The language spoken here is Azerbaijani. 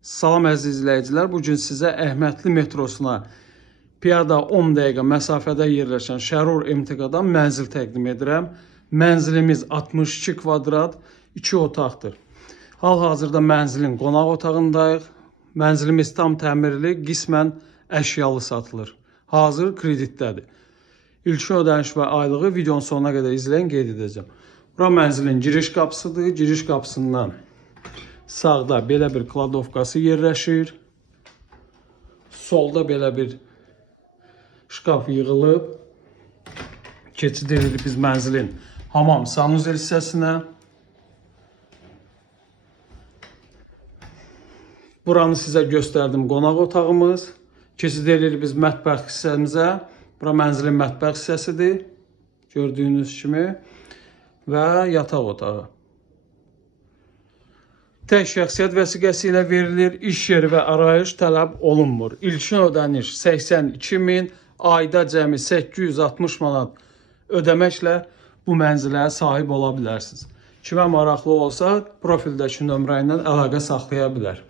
Salam əziz izləyicilər, bugün sizə Əhmədli metrosuna piyada 10 dəqiqə məsafədə yerləşən Şərur MTQ-dan mənzil təqdim edirəm. Mənzilimiz 62 kvadrat, 2 otaqdır. Hal-hazırda mənzilin qonaq otağındayıq. Mənzilimiz tam təmirli, qismən əşyalı satılır. Hazır kreditdədir. İlkin ödəniş və aylığı videonun sonuna qədər izləyin, qeyd edəcəm. Bura mənzilin giriş qapısıdır. Giriş qapısından sağda belə bir kladovkası yerləşir. Solda belə bir şkaf yığılıb. Keçid edirik biz mənzilin hamam sanuzel hissəsinə. Buranı sizə göstərdim, qonaq otağımız. Keçid edirik biz mətbəx hissəmizə. Bura mənzilin mətbəx hissəsidir. Gördüyünüz kimi. Və yataq otağı. Tək şəxsiyyət vəsiqəsi ilə verilir, iş yeri və arayış tələb olunmur. İlkin ödəniş 82.000, ayda cəmi 860 manat ödəməklə bu mənzilə sahib ola bilərsiniz. Kimə maraqlı olsa, profildəki nömrə ilə əlaqə saxlaya bilər.